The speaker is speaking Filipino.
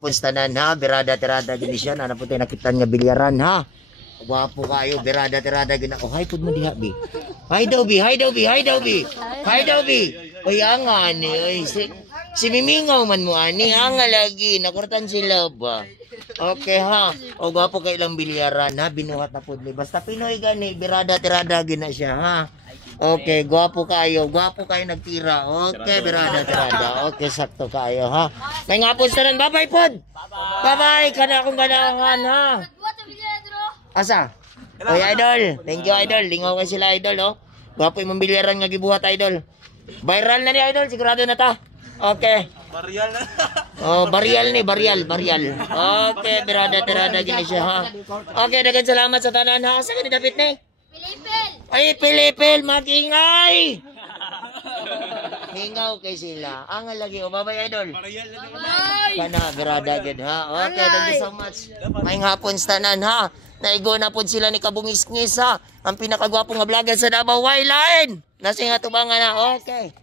Punstanan ha, birada-tirada gini siya, na po tayo nakitan nga bilyaran ha. Gwapo kayo, birada-tirada gina. Oh, hi pud mo diha bi. Hi daw bi, hi daw bi, hi daw bi. Hi daw bi. Oy anga ni, oy si Mimingaw man mo ani, anga lagi, nakurtan sila ba. Okay ha. O gwapo kay ilang bilyaran ha, binuhat na pud ni. Basta Pinoy gani, birada-tirada gina siya ha. Okay, gwapo kayo nagtira. Okay, birada-tirada. Okay, sakto kayo ha. May nga po sa bye-bye pod. Bye-bye, kana akong ganahan ha. Asa? Oy idol, thank you idol. Lingaw kay sila idol oh. Gwapo imong bilyaran nga gibuhat idol. Viral na ni idol, sigurado na ta. Okay. Barial na. Oh, barial. Okay, birada-tirada gini siya ha. Okay, dagan salamat sa tanan ha. Sa kanila dapit ni? Pilipil! Ay, Pilipil! Mag-ingay! Hingaw kay sila. Ang lagi. O, babay, idol. Kana, birada agad, ha? Okay, thank you so much. May hapon tanan, ha? Naigo na po sila ni Kabungis-ngis, ha? Ang pinakagwapong nga vlogger sa Davao. Why, lain? Nasi nga tubangan, ha? Okay.